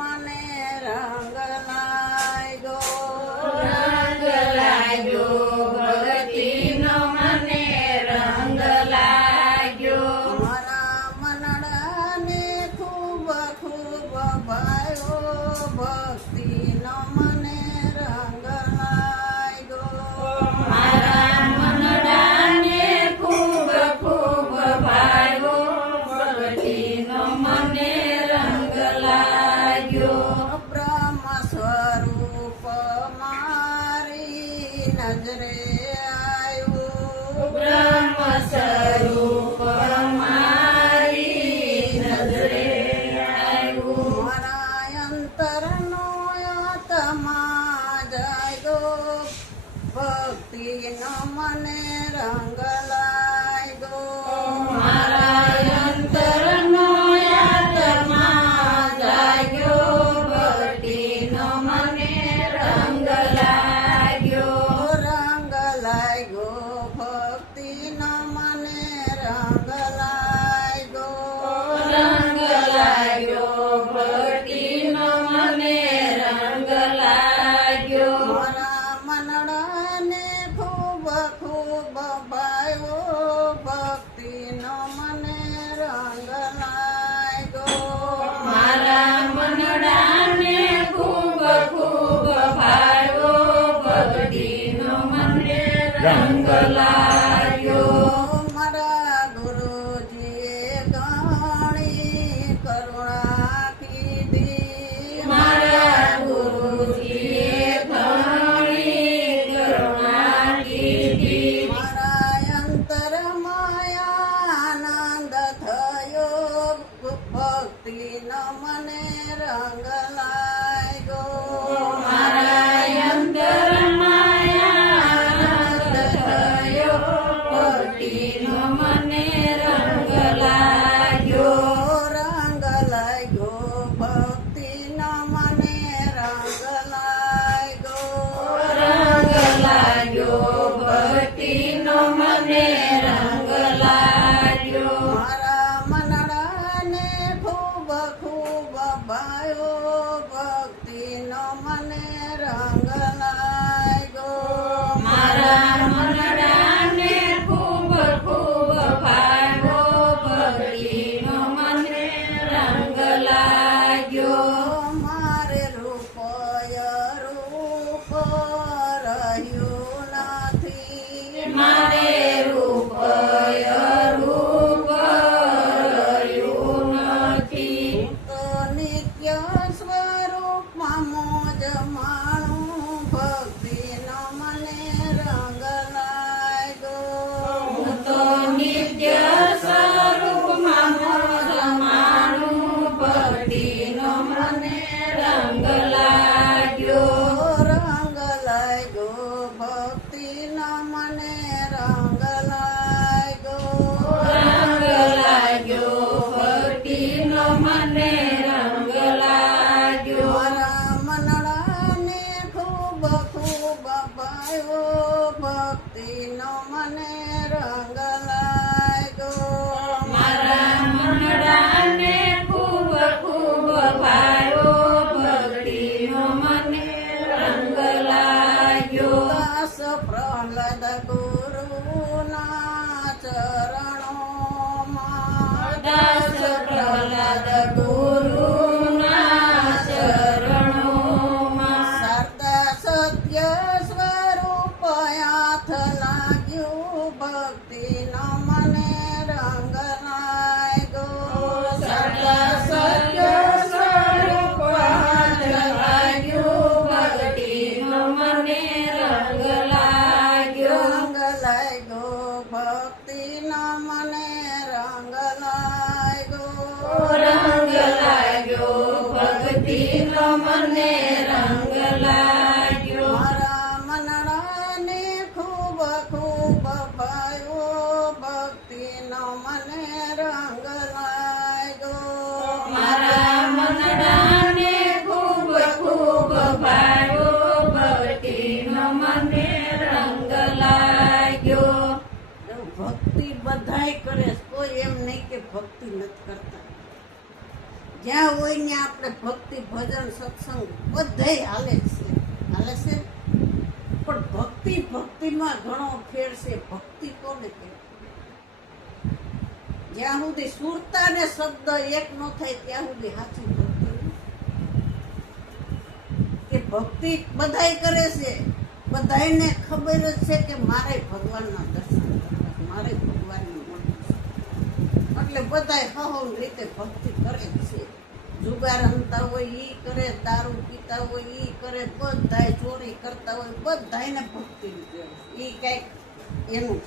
મને રંગ લાગ્યો, રંગ લાગ્યો ભગતીનો મને રંગ લાગ્યો. મારા મનડાને ખૂબ ખૂબ ભાયો, ભક્તિનો મને રંગ લાગ્યો. મારા મનડાને ખૂબ ખૂબ ભાયો, ભગતીનો મને રંગ લાગ્યો. બ્રહ્મ સ્વરૂપ મારી નજરે આવ્યું, બ્રહ્મ સ્વરૂપ મારી નજરે આવ્યું. મારા અંતરનો આત્મા જાગ્યો, ભક્તિનો મને રંગ લાગ્યો. મારા અંતરનો આત્મા જાગ્યો, ભક્તિનો મને રંગ લાગ્યો. રંગ લાગ્યો, ભક્તિનો મને રંગ લાગ્યો. રંગ લાગ્યો ભક્તિનો મને રંગ લાગ્યો. મારા મનડાને ખૂબ ખૂબ ભાયો, ભક્તિનો મને રંગ લાગ્યો. મારા મનડાને ખૂબ ખૂબ ભાયો, ભક્તિનો મને રંગ લાગ્યો. મારા ગુરુજીએ ઘણી કરુણા કીધી, મારા ગુરુજીએ ઘણી કરુણા કીધી. મારા અંતરમાં આનંદ થયો, ભક્તિનો મને રંગ લાગ્યો. મારા અંતરમાં આનંદ થયો, ભક્તિનો મને રંગ લાગ્યો. રંગ લાગ્યો, ભક્તિનો મને રંગ લાગ્યો. રંગ લાગ્યો ભક્તિનો મને રંગ લાગ્યો. મારા મનડાને ખૂબ ખૂબ ભાયો, ભક્તિનો મને રંગ લાગ્યો. મારા મનડાને ખૂબ ખૂબ ભાયો, ભક્તિનો મને રંગ લાગ્યો. મારે રૂપય રૂપ રહ્યું નથી, મારે રૂપય રૂપ રહ્યું નથી. તો નિત્ય સ્વરૂપમાં મોજ માણું, ભક્તિનો મને રંગ લાગ્યો. હું તો નિત્ય સ્વરૂપમાં મોજ માણું, ભક્તિનો મને રંગ લાગ્યો. રંગ લાગ્યો, ભક્તિનો મને રંગ લાગ્યો. રંગ લાગ્યો ભક્તિનો મને રંગ લાગ્યો. મારા મનડાને ખૂબ ખૂબ ભાયો, ભક્તિનો મને રંગ લાગ્યો. મારા મનડાને ખૂબ ખૂબ ભાયો, ભક્તિનો મને રંગ લાગ્યો. દાસ પ્રહલાદ ગુરુના ચરણોમાં, દાસ પ્રહલાદ ગુરુના ચરણોમાં, શારદા સત્ય સ્વરૂપ હાથ લાગ્યું, ભક્તિનો મને રંગ લાગ્યો. સર્વ સત્ય સ્વરૂપ હાથ લાગ્યું, ભક્તિનો મને રંગ લાગ્યો. રંગ લાગ્યો, ભક્તિનો મને રંગ લાગ્યો. રંગ લાગ્યો ભક્તિનો મને રંગ લાગ્યો. મારા મનડાને ખૂબ ખૂબ ભાયો, ભક્તિનો મને રંગ લાગ્યો. મારા મનડાને ખૂબ ખૂબ ભાયો, ભક્તિનો મને રંગ લાગ્યો. ભક્તિ બધાય કરે છે, કોઈ એમ નહીં કે ભક્તિ નથી કરતા. જ્યાં હોય ને આપણે ભક્તિ ભજન સત્સંગ બધાય હાલે છે પણ ભક્તિમાં ઘણો ફેર છે. ભક્તિ કોને કહેવાય? જ્યાં સુધી સુરતા ને શબ્દ એક ન થાય ત્યાં સુધી સાચી ભક્તિ નથી. કે ભક્તિ બધાય કરે છે, બધાયને ખબર જ છે કે મારે ભગવાનના દર્શન કરવા, મારે ભગવાનનું મળવું છે, એટલે બધાય હહોની રીતે ભક્તિ કરે જ છે. જુગાર રમતા હોય ઈ કરે, દારૂ પીતા હોય ઈ કરે, બધાય ચોરી કરતા હોય બધાયને ભક્તિ ઈ કઈક એનું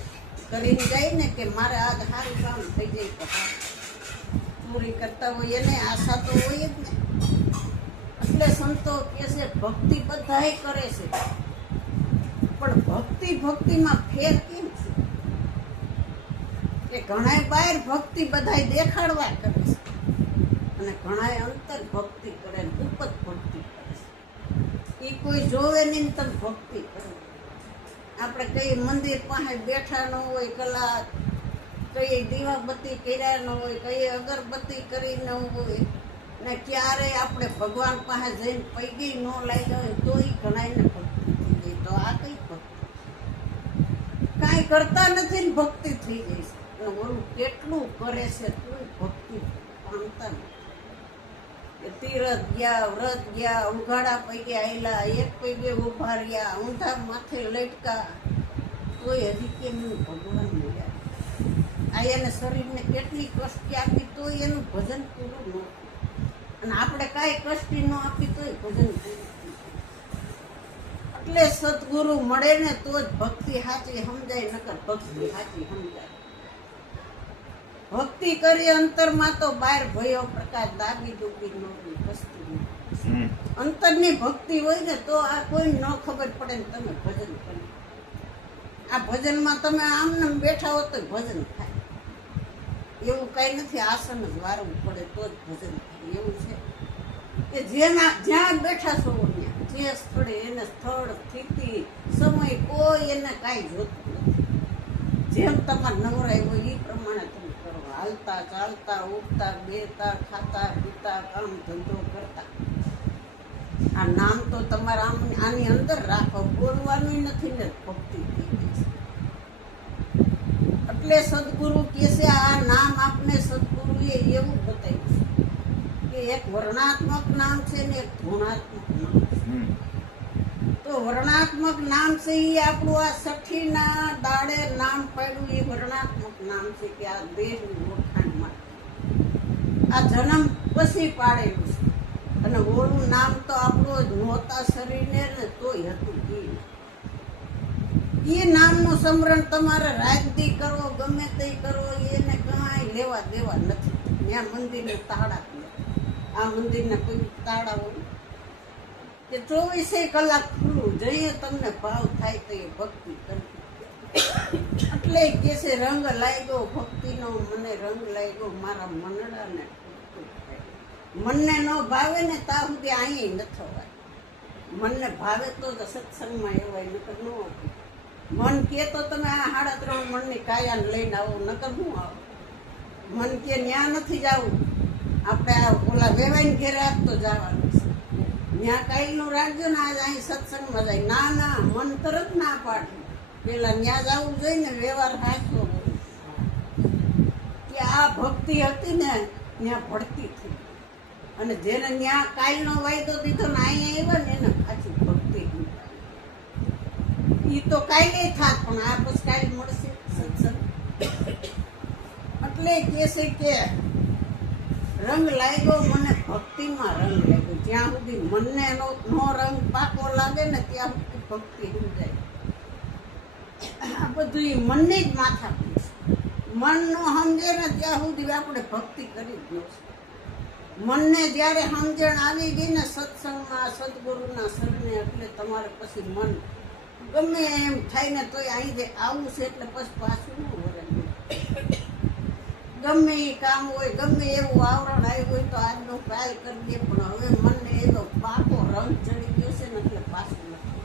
કરીને જાય ને કે મારે આજ સારું કામ થઈ જાય તો ચોરી કરતા હોય એને આશા તો હોય જ ને. એટલે સંતો કે છે ભક્તિ બધાય કરે છે પણ ભક્તિમાં ફેર કેમ છે કે ઘણાય બહાર ભક્તિ બધાય દેખાડવા કરે છે અને ઘણાય અંતર ભક્તિ કરે, ઉપત ભક્તિ કરે છે. એ કોઈ જોવે નહીં તમ ભક્તિ કરે. આપણે કઈ મંદિર પાસે બેઠા ન હોય કલાક, કઈ દીવાબત્તી કર્યા ન હોય, કઈ અગરબત્તી કરી ન હોય ને ક્યારે આપણે ભગવાન પાસે જઈને પૈગી ન લાગ્યા હોય તો એ ઘણાયને ભક્તિ થઈ જાય. તો આ કઈ ભક્તિ? કાંઈ કરતા નથી ને ભક્તિ થઈ જાય છે. અને ઓલું કેટલું કરે છે તોય ભક્તિ પામતા નથી. તીરથ ગયા, વ્રત ગયા, ઉઘાડા પૈગે આયલા, એક પૈગે ઉભા રહ્યા, ઊંધા માથે લટકા, તોય હજી કેમ ભગવાન મળ્યા. આ એને શરીરને કેટલી કષ્ટી આપી તોય એનું ભજન પૂરું ન થયું. અને આપણે કાંઈ કષ્ટી ન આપી તોય ભજન પૂરું થયું. એટલે સદગુરુ મળે ને તો જ ભક્તિ સાચી સમજાય, નકર ભક્તિ સાચી સમજાય. ભક્તિ કરી અંતરમાં તો બહાર ભયો પ્રકાશ દાબી દુબી નો વસ્તુ. અંતરની ભક્તિ હોય ને તો આ કોઈ ન ખબર પડે ને તમે ભજન કરો. આ ભજનમાં તમે આમને બેઠા હો તો ભજન થાય. એવું કઈ નથી આસન જ વારવું પડે તો જ ભજન થાય. એવું છે કે જ્યાં બેઠા છો ત્યાં જે સ્થળે એને સ્થળ સ્થિતિ સમય કોઈ એને કાંઈ જોતું નથી. જેમ તમારે નવરાય હોય એ પ્રમાણે તમે કરો. હાલતા ચાલતા ઉઠતા બેતા ખાતા પીતા કામ ધંધો કરતા આ નામ તો તમારા આની અંદર રાખો. બોલવાનું નથી ને ભક્તિ થઈ ગઈ છે. એટલે સદગુરુ કહે છે આ નામ આપને સદગુરુએ એવું બતાવ્યું છે કે એક વર્ણાત્મક નામ છે ને એક ધૂણાત્મક નામ છે. તો વર્ણાત્મક નામ છે એ આપણું આ સઠીના દાડે નામ પાડ્યું એ વર્ણાત્મક નામ છે કે આ દેહની ઓળખાણ માટે આ જન્મ પછી પાડેલું છે. અને ઓલું નામ તો આપણું જ નહોતા શરીરને ને તોય હતું. એ નામનું સ્મરણ તમારે રાજદી કરો ગમે તે કરો એને કાંઈ લેવા દેવા નથી. ત્યાં મંદિરને તાળા નથી. આ મંદિરના કોઈ તાળા હોય કે 24 કલાક ખુલ્લું જઈએ તમને ભાવ થાય તો એ ભક્તિ કરવી. એટલે કે છે રંગ લાગ્યો ભક્તિનો મને રંગ લાગ્યો મારા મનડાને. મનને ન ભાવે ને ત્યાં સુધી અહીં ન થવાય. મનને ભાવે તો સત્સંગમાં એવાય નકર ન હતું. મન કે તો તમે આ 3.5 મણની કાયાને લઈને આવો નકર હું આવો. મન કે ન્યા નથી જવું આપણે આ ઓલા વેવાઈને ઘેર રાખતો જવાનું છે. ત્યાં કાંઈનું રાખજો ને આજ અહીં સત્સંગમાં જાય. ના ના મન તરત ના પાડે. પેલા ત્યાં જવું જોઈએ ને વ્યવહાર હાચવો કે આ ભક્તિ હતી ને ત્યાં ભળતી થઈ. અને જેને ત્યાં કાલનો વાયદો દીધો ને અહીંયા આવ્યા ને એને પાછી ભક્તિ. એ તો કાલે થાત પણ આ પછી કાલે મળશે સત્સંગ. એટલે કે છે કે રંગ લાગ્યો મને ભક્તિમાં રંગ લાગ્યો. જ્યાં સુધી મનને નો રંગ પાકો લાગે ને ત્યાં સુધી ભક્તિ સમજાય. આ બધું મનની જ માથા પીસ. મન નો સમજે ને ત્યાં સુધી આપણે ભક્તિ કરી જ ન. મનને જ્યારે સમજણ આવી ગઈ ને સત્સંગમાં સદગુરુના શરણે એટલે તમારે પછી મન ગમે એમ થાય ને તોય અહીં જે આવું છે એટલે પછી પાછું ન વળે. ગમે એ કામ હોય ગમે એવું આવરણ આવ્યું હોય તો આજનો કાલ કરી દે. પણ હવે મનને એનો પાકો રંગ ચડી ગયો છે ને એટલે પાછું નથી.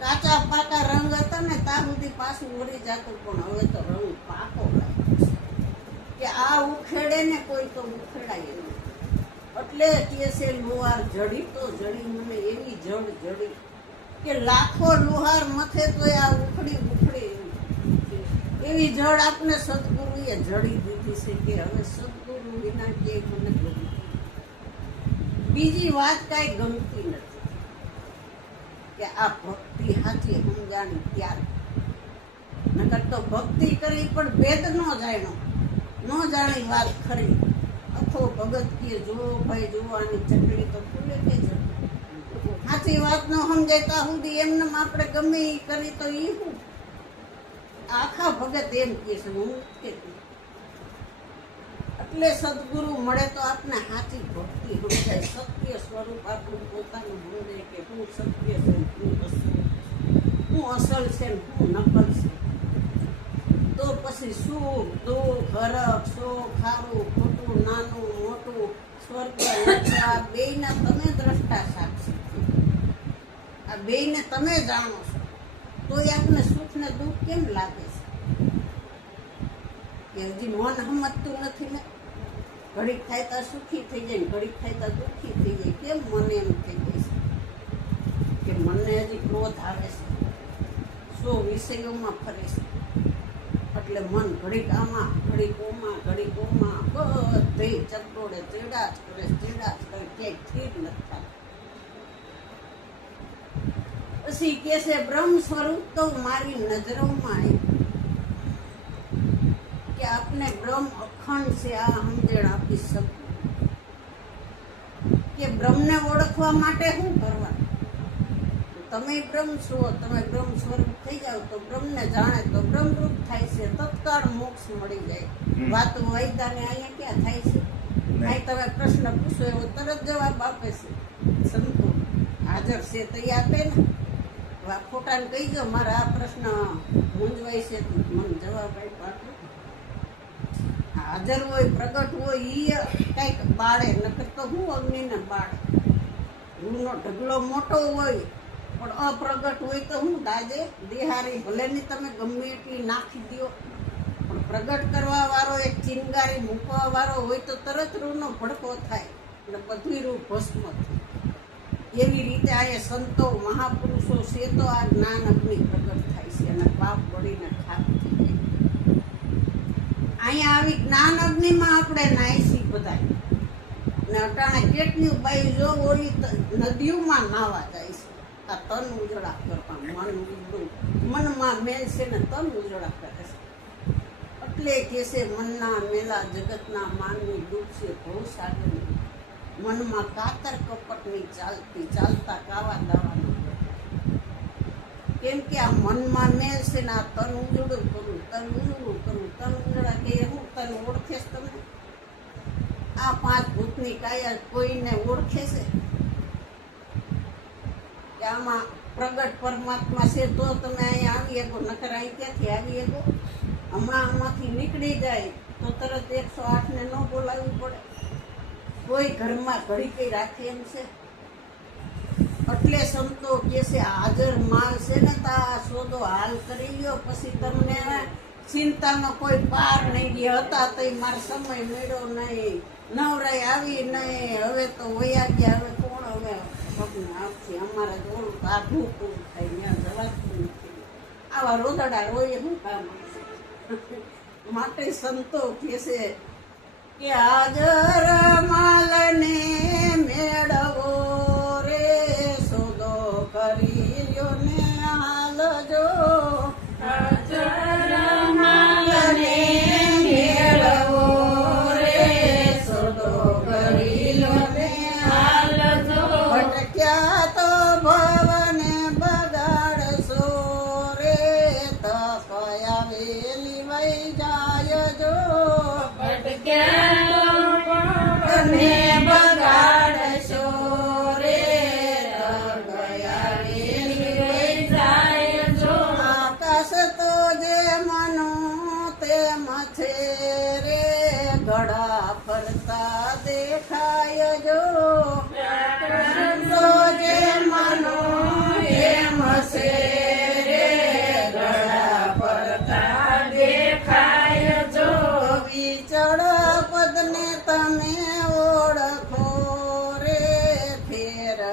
કાચા પાકા રંગ હતા ને ત્યાં સુધી પાછું વળી જતું પણ હવે તો રંગ પાકો લાગ્યો છે કે આ ઉખેડે ને કોઈ તો ઉખેડાય નહીં. એટલે કે છે લુહાર જડી તો જડી, મને એવી જડ જડી કે લાખો લુહાર મથે તો આ ઉખડી ઉખડી એવી જડ આપને સદગુરુએ જડી દીધી છે કે હવે સદગુરુ વિના ક્યાંય મને ગમતું. બીજી વાત કાંઈ ગમતી નથી કે આ ભક્તિ સાચી સમજાણી ત્યારે. નકર તો ભક્તિ કરી પણ ભેદ ન જાણી વાત ખરી. અથો ભગત કે જો ભાઈ જોવાની ચકડી તો ખુલે કે જ સાચી વાત ન સમજાય ત્યાં સુધી એમને આપણે ગમે એ કરી તો એ શું. આખા ભગત એમ કે છે હું કહેતી. એટલે સદગુરુ મળે તો આપને સાચી ભક્તિ સમજાય. સત્ય સ્વરૂપ આપણું પોતાનું સમજાય કે હું સત્ય છું, હું અસલ છે ને હું નકલ છે. તો પછી સુખ દુઃખ હરખ શોખ ખારું ખોટું નાનું મોટું સ્વર્ગ આ બેયના તમે દ્રષ્ટા સાક્ષી. આ બેયને તમે જાણો છો તોય આપને સુખ ને દુઃખ કેમ લાગે છે કે હજી મન સમજતું નથી ને. ઘડીક થાય તો સુખી થઈ જાય, ઘડીક થાય તો દુઃખી થઈ જાય. કેમ મને એમ થઈ જાય છે કે મને હજી ક્રોધ આવે છે, 100 વિષયોમાં ફરે છે. એટલે મન ઘડીક આમાં ઘડીક ઓમાં ઘડીક ઓમાં બધે ચકડોળે ચેડા જ કરે ક્યાંય સ્થિર નથી થતું. પછી કે છે બ્રહ્મ સ્વરૂપ તો મારી નજરોમાં આવ્યું કે આપને બ્રહ્મ અખંડ છે આ સમજણ આપી શકું કે બ્રહ્મને ઓળખવા માટે શું કરવાનું. તમે બ્રહ્મ છો, તમે બ્રહ્મ સ્વરૂપ થઈ જાવ તો બ્રહ્મને જાણે તો બ્રહ્મરૂપ થાય છે, તત્કાળ મોક્ષ મળી જાય. વાતો વાયદાને અહીંયા ક્યાં થાય છે? અહીં તમે પ્રશ્ન પૂછો એવો તરત જવાબ આપે છે. સંતો હાજર છે તો એ આપે ને. ખોટાને કહી દો મારા આ પ્રશ્ન મૂંઝવાય છે તો મને જવાબ આપ્યો. હાજર હોય પ્રગટ હોય એ કંઈક બાળે, નકર તો હું અગ્નિને બાળે. રૂનો ઢગલો મોટો હોય પણ અપ્રગટ હોય તો હું દાજે દેહારી ભલે ની તમે ગમે એટલી નાખી દો પણ પ્રગટ કરવા વાળો એક ચિનગારી મૂકવા વાળો હોય તો તરત રૂનો ભડકો થાય એટલે બધું રૂ ભસ્મ થાય. એવી રીતે આ સંતો મહાપુરુષો છે તો આ જ્ઞાન અગ્નિ પ્રગટ થાય છે અને પાપ બળીને ખાક થઈ જાય. અહીંયા આવી જ્ઞાન અગ્નિમાં આપણે નાઈશી બધા ને અટાણે કેટલી બાઈ જો ઓલી નદીઓમાં નાવા જાય છે. આ તન ઉજળા કરવા મનમાં મેલ છે ને તન ઉજળા કરે છે. એટલે કે છે મનના મેલા જગતના માનવી ડૂબશે ભવસાગરની. મનમાં કાતર કપટની ચાલતા કાવા દાવાનું. કેમ કે આ મનમાં મેલ છે ને આ તન ઉજળું કરું તન ઉજળા કે હું તન ઓળખે છે તમને? આ 5 ભૂતની કાયા કોઈને ઓળખે છે કે આમાં પ્રગટ પરમાત્મા છે તો તમે અહીંયા આવી શકો, નકર અહીં ક્યાંથી આવી શકો? હમણાં આમાંથી નીકળી જાય તો તરત 108 ને ન બોલાવવું પડે. કોઈ ઘરમાં ઘડી કઈ રાખે એમ છે? એટલે સંતો કે છે હાજર માલ છે ને તા સોદો હાલ કરી લ્યો પછી તમને ચિંતાનો કોઈ પાર નહીં. ગયા હતા તો મારો સમય મેળ્યો નહીં, નવરાઈ આવી નહીં, હવે તો વયા ગયા, હવે કોણ હવે પગને આપશે? અમારા જોડું આઘું પૂરું થાય ત્યાં જવાતું નથી. આવા રોદડા રોય શું કામ માટે સંતો કે છે કે હાજર માલને મેળવો રે સોદો કરી લ્યો ને હાલજો. હાજર માલને મેળવો રે સોદો કરી લ્યો ને હાલજો. ભટક્યા તો ભવને બગાડશો રે તપયા વેલી વઈ જાય જો. ભટક્યા તો ભવને બગાડશો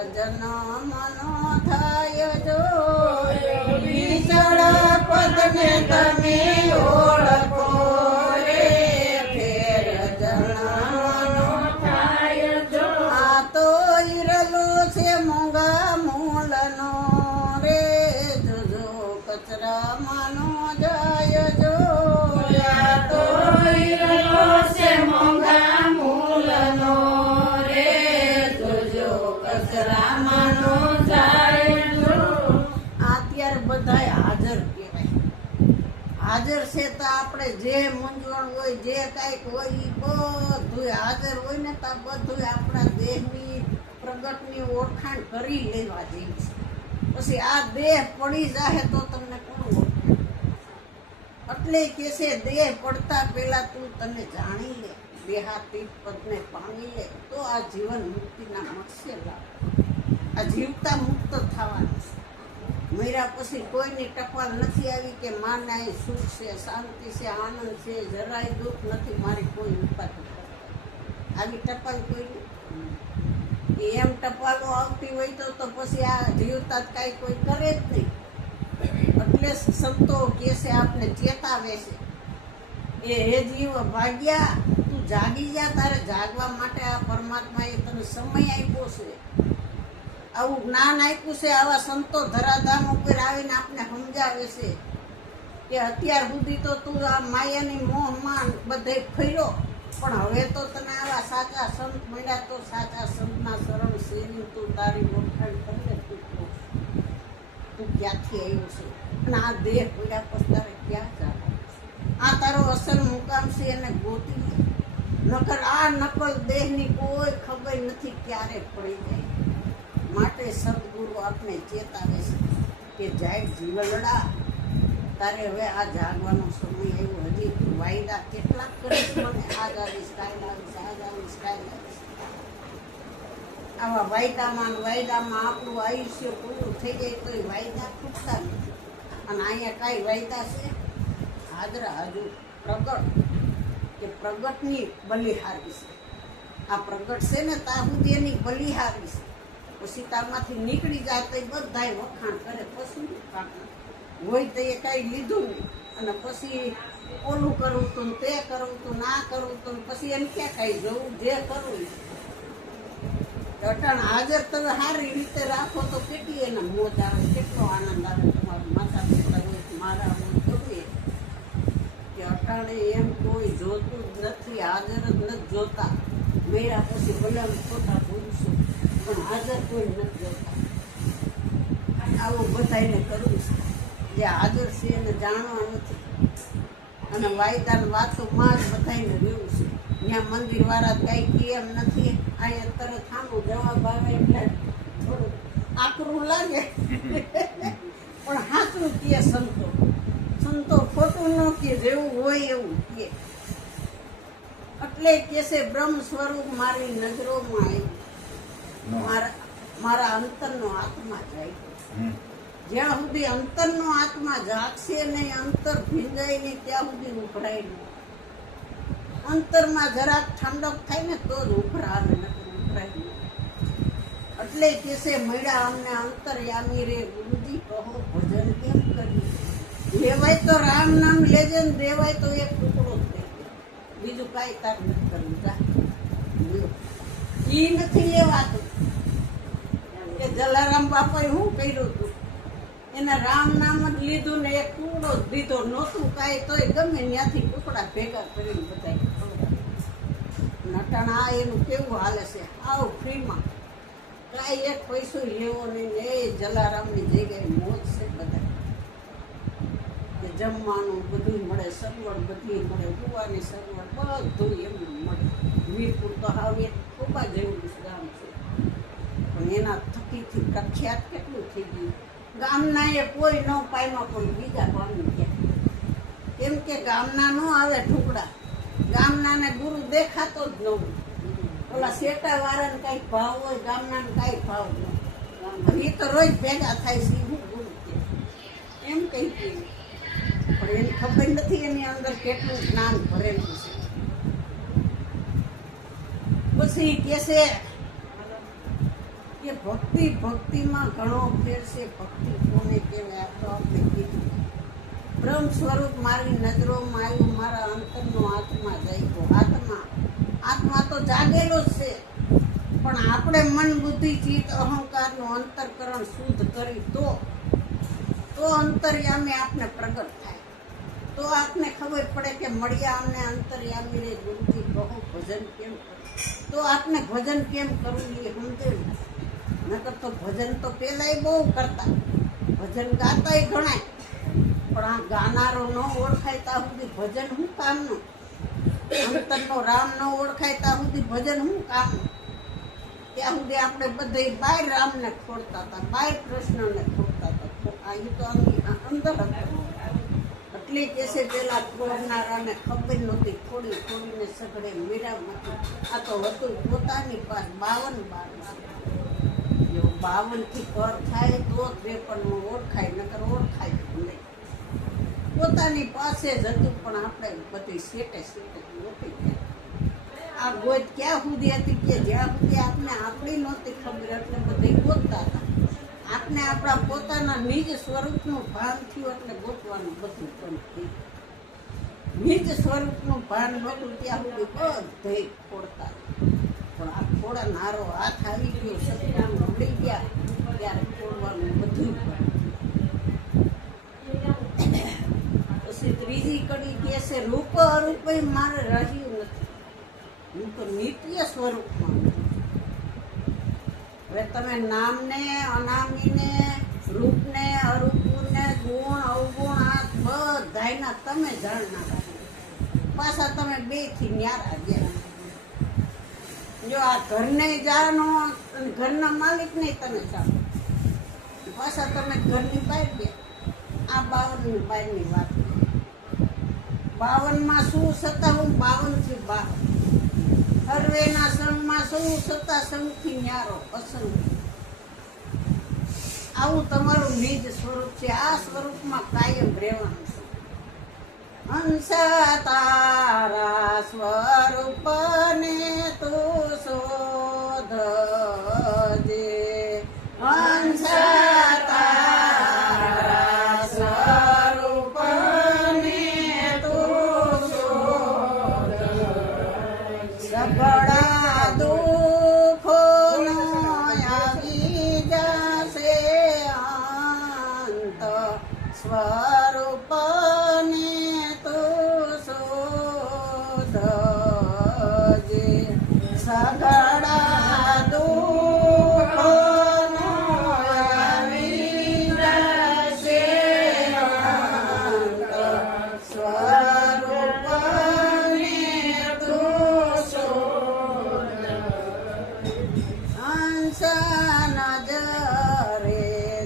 જન્મનો થાય જો વિચળ પદને તમે ઓળખો રે ફેર જન્મનો થાય જો આ તો ઈરલો છે મોંઘા મૂલનો રે જોજો કચરામાંનો જાય જો તો ઈરલો છે મોંઘા મૂલનો રે જોજો કચરામાંનો જાય જો અત્યારે બધાય હાજર કહેવાય હાજર છે તો આપણે જે મૂંઝવણ હોય જે કાંઈક હોય એ બધું હાજર હોય ને તો બધું આપણા દેહની પ્રગટની ઓળખાણ કરી લેવા જેવી છે પછી આ દેહ પડી જાય તો તમને કોણ ઓળખે એટલે કે છે દેહ પડતા પહેલા તું તને જાણી લે દેહાતીત પદને પામી લે તો આ જીવન મુક્તિના મળશે લાભ આ જીવતા મુક્ત થવાનું છે મર્યા પછી કોઈની ટપાલ નથી આવી કે માના એ સુખ છે શાંતિ છે આનંદ છે જરાય દુઃખ નથી મારી કોઈ ઉપાધિ આવી ટપાલ કોઈ એમ ટપાલો આવતી હોય તો પછી આ જીવતા કાંઈ કોઈ કરે જ નહીં એટલે સંતો કે છે આપણે ચેતાવે છે એ હે જીવ ભાગ્યા તું જાગી જા તારે જાગવા માટે આ પરમાત્માએ તને સમય આપ્યો છે આવું જ્ઞાન આપ્યું છે આવા સંતો ધરાધામ ઉપર આવીને આપણે સમજાવે છે કે અત્યાર સુધી તો તું આ માયાની મોહમાં બધે ફર્યો પણ હવે તો તને આવા સાચા સંત મળ્યા તો સાચા સંતના શરણ સેવી તું તારી ઓળખાણ કરીને તું ક્યાંથી આવ્યો છે અને આ દેહ પડ્યા પછી તારે ક્યાં જવાનું આ તારો અસલ મુકામ છે એને ગોતી લે નકર આ નકલ દેહની કોઈ ખબર નથી ક્યારે પડી જાય માટે સદગુરુ આપણે ચેતાવે છે કે જાય જીવનડા તારે હવે આ જાગવાનો સમય આવ્યો હજી તું વાયદા કેટલાક કરીશ મને આજ આવીશ કાલ આવીશ આજ આવીશ કાલ આવીશ આવા વાયદામાં આપણું આયુષ્ય પૂરું થઈ જાય તો એ વાયદા ખૂટતા નથી અને અહીંયા કાંઈ વાયદા છે હાજરા હજુ પ્રગટ કે પ્રગટની બલિહારી છે આ પ્રગટ છે ને ત્યાં સુધી એની બલિહારી છે પછી તારમાંથી નીકળી જાય તો એ બધાય વખાણ કરે પછી હોય તો એ કાંઈ લીધું નહીં અને પછી ઓલું કરવું તું તે કરવું તું ના કરવું તું પછી એમ ક્યાં કાંઈ જવું જે કરવું અટાણ હાજર તમે સારી રીતે રાખો તો કેટલી એના મોજ આવે કેટલો આનંદ આવે તમારા માતા પિતા હોય મારા હોય ગમે કે અટાણે એમ કોઈ જોતું જ નથી હાજર જ નથી જોતા મેરા પછી ભલે ખોટા પુરુષો પણ હાજર કોઈ નથી જોતા આવું બધાને કરવું છે જે હાજર છે એને જાણવા નથી અને વાયદાની વાતોમાં જ બધાને રહેવું છે ત્યાં મંદિર વાળા કઈ કે એમ નથી અહીંયા તરત આનું જવાબ આવે એટલે થોડું આકરું લાગે પણ સાચું કે સંતો ખોટું ન કે જેવું હોય એવું કે એટલે કે છે બ્રહ્મ સ્વરૂપ મારી નજરોમાં આવ્યું મારા અંતરનો આત્મા જાય જ્યાં સુધી અંતરનો આત્મા જાગશે નહીં અંતર ભીંજાય નહીં ત્યાં સુધી ઉભરાય નહીં અંતરમાં જરાક ઠંડક થાય ને તો જ ઉભરાવે નથી ઉભરાય નહીં એટલે કે છે મળ્યા અમને અંતરયામી રે ગુરુજી કહો ભજન કેમ કર્યું લેવાય તો રામ નામ લેજે ને દેવાય તો એક ટુકડો જ દેજે બીજું કાંઈ તાર નથી કરવું જા ઈ નથી એ વાત કે જલારામ બાપાએ શું કર્યું હતું એને રામ નામ જ લીધું ને એક ટુકડો જ દીધો નહોતું કાંઈ તોય ગમે ત્યાંથી ટુકડા ભેગા કરીને બધા નટાણા એનું કેવું હાલે છે આવ ફ્રીમાં કાંઈ એક પૈસો લેવો નહીં ને એ જલારામની જગ્યાએ મોજ છે બધા કે જમવાનું બધું મળે સગવડ બધી મળે કુવાની સગવડ બધું એમનું મળે વીરપુર તો હવે કોપા જેવું ગામ છે પણ એના થકીથી પ્રખ્યાત કેટલું થઈ ગયું ગામના એ કોઈ ન પાયમાં પણ બીજા પામી ગયા કેમ કે ગામના ન આવે ઠુકડા ગામનાને ગુરુ દેખાતો જ ન હોય ઓલા શેટા વાળાને કઈ ભાવ હોય ગામનાને કઈ ભાવ ન એ તો રોજ ભેગા થાય છે હું ગુરુ કે એમ કઈ કે પણ એની ખબર નથી એની અંદર કેટલું જ્ઞાન ભરેલું છે પછી કે છે કે કે ભક્તિમાં ઘણો ફેર છે. ભક્તિ કોને કહેવાય આ તો આપણે કીધું. બ્રહ્મ સ્વરૂપ મારી નજરોમાં આવ્યું, મારા અંતરનો આત્મા જાગ્યો. આત્મા તો જાગેલો જ છે, પણ આપણે મન બુદ્ધિ ચિત્ત અહંકારનું અંતરકરણ શુદ્ધ કરી તો અંતર્યામી આપને પ્રગટ થાય. તો આપને ખબર પડે કે મળ્યા અમને અંતર્યામી રે ગુરુજી, કહો ભજન કેમ કરવું. તો આપને ભજન કેમ કરવું એ સમજે. નકર તો ભજન તો પેલાય બહુ કરતા, ભજન ગાતાય ઘણાય, પણ આ ગાનારો ન ઓળખાય ત્યાં સુધી ભજન શું કામનું? અંતરનો રામ ન ઓળખાય ત્યાં સુધી ભજન શું કામનું? ત્યાં સુધી આપણે બધા બાય રામને ખોડતા હતા, બાય કૃષ્ણને ખોડતા હતા. અહીં તો અંદર હતા. એટલે કેસે પેલા ખોડનારાને ખબર નહોતી, ખોડીને સગડે મીરામાંથી. આ તો હતું પોતાની પાસ 52 બાર. જો 52 થી પર થાય તો 53 ઓળખાય, નકર ઓળખાય નહીં. પોતાની પાસે જ હતું, પણ આપણે બધી સેટે નહોતી. આ ગોત ક્યાં સુધી હતી કે જ્યાં સુધી આપને આપણી નહોતી ખબર, એટલે બધી ગોતતા હતા. આપને આપણા પોતાના નિજ સ્વરૂપનું ભાન થયું એટલે ગોતવાનું બધું બંધ થયું. નિજ સ્વરૂપનું ભાન નહોતું ત્યાં સુધી બધે ખોડતા. પણ આ ખોડનારો હાથ આવી ગયો, સત્યાન મળી ગયા, ત્યારે ખોડવાનું બધું બંધ. પછી ત્રીજી કડી કે છે રૂપ અરૂપે મારે રહ્યું નથી, હું તો નિત્ય સ્વરૂપમાં. હવે તમે નામને અનામીને રૂપને અરૂપને ગુણ અવગુણ આ બધાયના તમે જાણનારા. પાછા તમે 2 થી ન્યારા ગયા. જો આ ઘરને જાણો, ઘરના માલિકને તમે જાણો, પાછા તમે ઘરની બહાર ગયા. આ 52 બહારની વાત. 52 શું સત્તા? હું 52 થી 52. હરવેના સંગમાં શું સત્તા? સંગથી ન્યારો અસંગ. આવું તમારું નિજ સ્વરૂપ છે. આ સ્વરૂપમાં કાયમ રહેવાનું છે. હંસા તારા સ્વરૂપને તું શોધજે. હંસા તારા સ્વરૂપને તું શોધજે. સગળા દુઃખોનો આવી જશે અંત, સ્વરૂપને તું શોધજે. સગળા દુઃખોનો આવી જશે અંત, સ્વરૂપને તું શોધજે. હંસ નજરે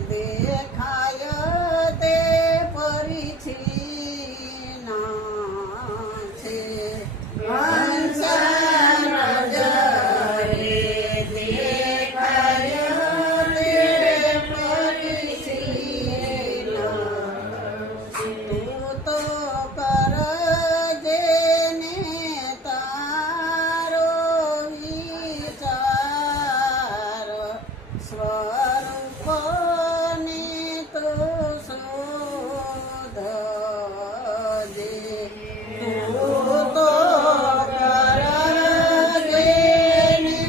દેખાય તે પરિછીના છે. હંસ નજરે દેખાય તે પરિછીના. તું તો કરજે ને તારો વિચાર, સ્વરૂપને તો શોધજે. તું તો કરજે ને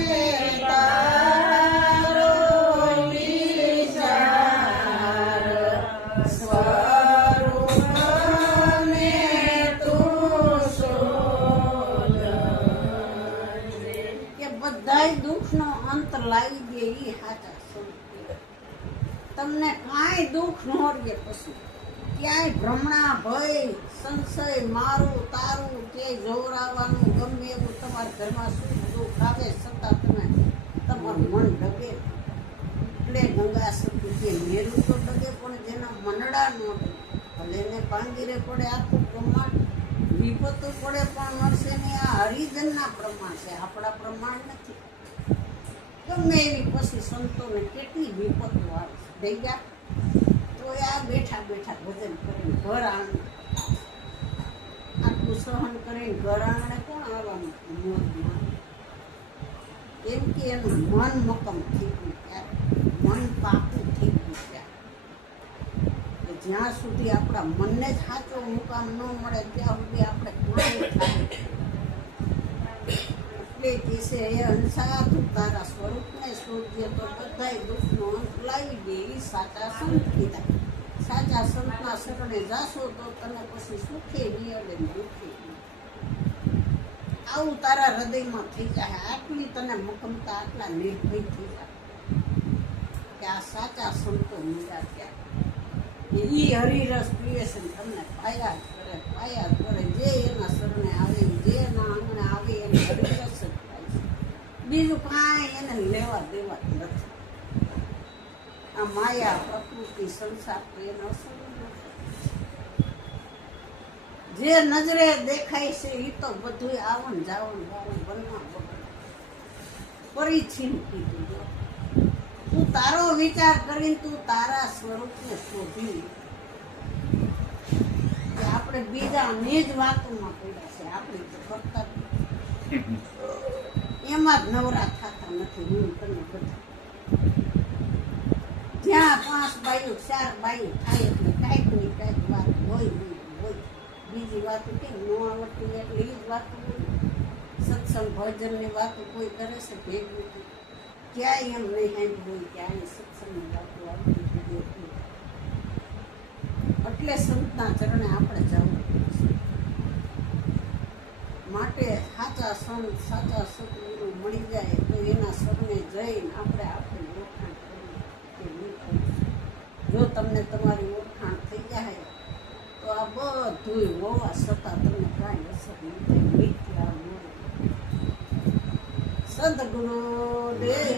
તારો વિચાર, સ્વરૂપને તું શોધજે. કે બધાય દુઃખનો અંત લાવી દે ઈ હાચા સંત. તમને કાંઈ દુઃખ ન રહે. પછી ક્યાંય ભ્રમણા ભય સંશય મારું તારું કે જોરાવાનું ગમે એવું તમારા ઘરમાં સુખ દુઃખ આવે છતાં તમારું મન ડગે. એટલે ગંગા શબ્દ કે મેરું તો ડગે, પણ જેના મનડા ન ડગે. ભલે એને પાંગીરે પડે આખું પ્રમાણ, વિપતો પડે પણ મળશે નહીં. આ હરિજનના પ્રમાણ છે, આપણા પ્રમાણ નથી. ગમે એવી પછી સંતોને કેટલી વિપતો આવે છે. થઈ ગયા તો આ બેઠા બેઠા ભજન કરીને ઘર આંગણે, આટલું સહન કરીને ઘર આંગણે કોણ આવવાનું? મોજમાં કેમ કે એનું મન મક્કમ થઈ ગયું ત્યારે, મન પાકું થઈ ગયું ત્યારે. કે જ્યાં સુધી આપણા મનને જ સાચો મુકામ ન મળે ત્યાં સુધી આપણે ક્યાંય થાય. એટલે કહેશે એ હંસા તું તારા સ્વરૂપને શોધજે તો બધાય દુઃખનો અંત લાવી દે. એ સાચા સંત કીધા. સાચા સંતના શરણે જાશો તો તને પછી સુખે નહીં અડે ને દુઃખે નહીં. આવું તારા હૃદયમાં થઈ જાય. આટલી તને મક્કમતા, આટલા નિર્ભય થઈ જાય કે આ સાચા સંતો મળ્યા ત્યાં એ હરિરસ પીવે છે ને તમને પાયા જ કરે, પાયા જ કરે. જે એના શરણે આવે, જે એના આંગણે આવે એને હરિરસ જ થાય છે. બીજું કાંઈ એને લેવા દેવા જ નથી. આ માયા, પ્રકૃતિ, સંસાર તો એનો અસર નથી. જે નજરે દેખાય છે એ તો બધું આવન જાવન ગાવન બનવા વગર પરિચિન કીધું. જો તું તારો વિચાર કરીને તું તારા સ્વરૂપને શોધી. આપણે બીજાની જ વાતોમાં પડ્યા છે, આપણી તો કરતા એમાં જ નવરા થતા નથી. હું તને બધા જ્યાં 5 બાયું 4 બાયું થાય એટલે કાંઈક ની કાંઈક વાત હોય. બીજી વાતો કેમ ન આવડતી એટલે એ જ વાતો હોય. સત્સંગ ભજનની વાતો કોઈ કરે છે ભેગું ક્યાંય એમ નહીં સાંભળ્યું કે આની સત્સંગની વાતો આવતી હતી. એટલે સંતના ચરણે આપણે જવું પડશે. માટે સાચા સંત, સાચા સદગુરુ મળી જાય તો એના શરણે જઈને આપણે ઓળખાણ કરવી કે નહીં કરવી. જો તમને તમારી ઓળખાણ થઈ જાય તો આ બધું હોવા છતાં તમને કાંઈ અસર નહીં થાય. મિથ્યા સદગુરુ દેવ